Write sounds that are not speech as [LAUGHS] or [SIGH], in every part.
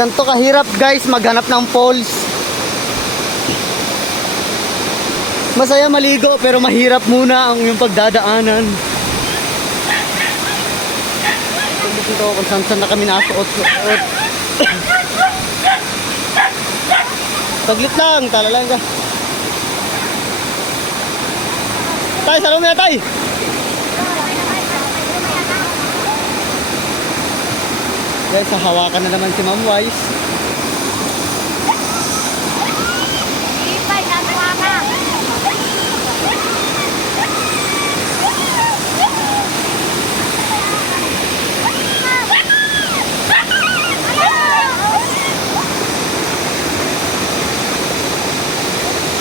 Ganto kahirap guys maghanap ng falls. Masaya maligo pero mahirap muna ang yung pagdadaanan. Dito kung saan saan na kami nasuot-suot. [COUGHS] Saglit lang, tala lang ka. Tay, salong na tay! Guys, hawakan na naman si Ma'am Wise. Ipay, nagawa ka.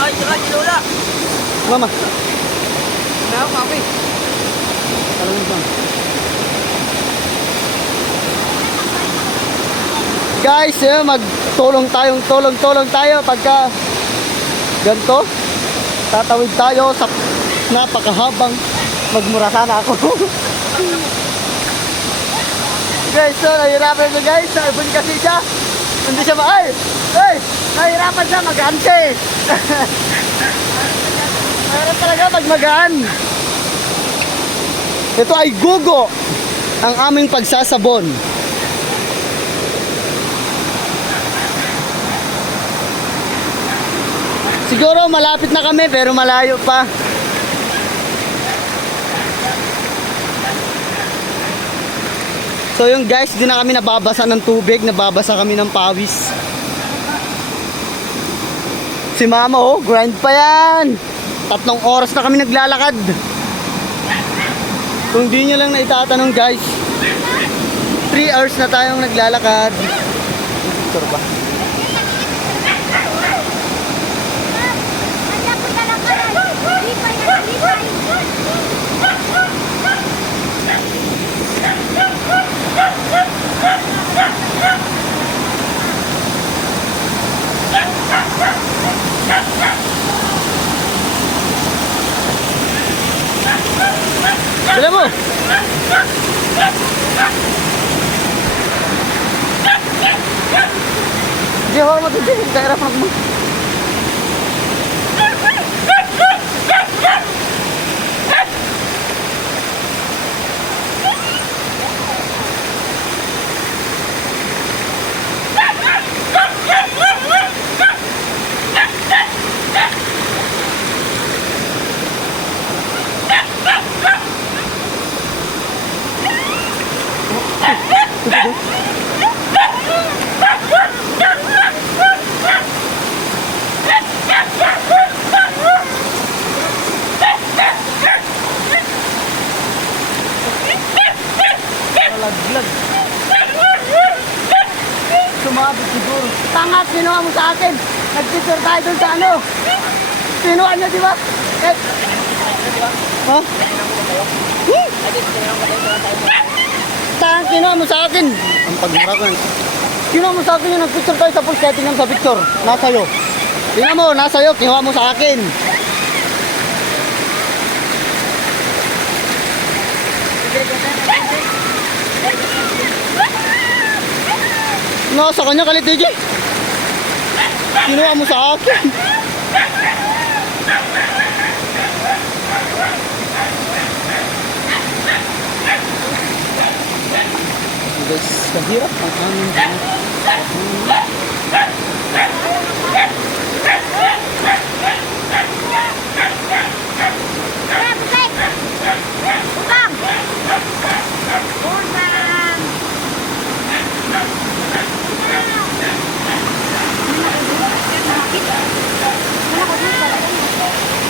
Ay, saka Lola. Mama, Now, kami. salong na Guys, eh, magtulong tayong tulong-tulong tayo pagka ganito. Tatawid tayo sa napakahabang magmura sana ako. [LAUGHS] guys, so nahirapan siya guys. Naibon kasi siya. Hindi siya ma... Ay! Ay! Nahirapan siya mag-anse. Mahirap [LAUGHS] talaga pag magaan. Ito ay gugo ang aming pagsasabon. Siguro malapit na kami pero malayo pa. So yung guys, di na kami nababasa ng tubig, nababasa kami ng pawis. Si mama oh, grind pa yan. Tatlong oras na kami naglalakad. Kung di nyo lang naitatanong guys, 3 hours na tayong naglalakad. Picture ba? Anak ko talaga yan. Ipay na ipay. Dala mo! Hindi ako matutulog. Kaya rapat mo. Malaglag. Sumabit siguro. Tanga, kinuha mo sa akin. Nagpicture tayo dun sa ano. Kinuha niya, di ba? Eh. Ha? Hmm? Tanga, kinuha mo sa akin. Ang pagmura ko yan. Kinuha mo sa akin yung nagpicture tayo sa pool. Kaya tingnan sa picture. Nasa iyo. Tingnan mo, nasa iyo. Kinuha mo sa akin. Nasa kanya kalit, DJ. Kinuha mo sa akin. Guys, kahirap ang aming buhay.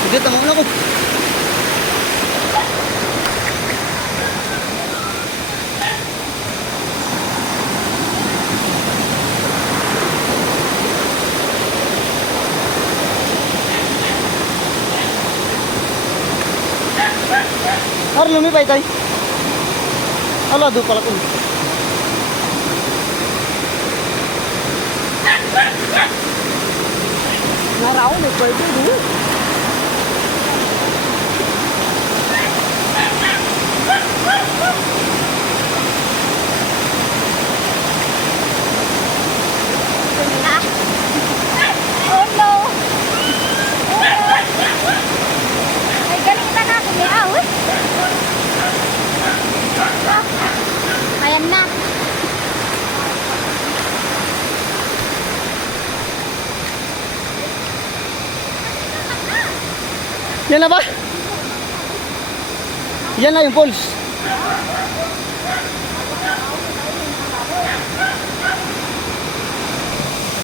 Sige, tama na ko. Ar lumipay tay. Ala do pala ko. Naraw may pwede Ayan na. Yan na ba? Yan na yung poles.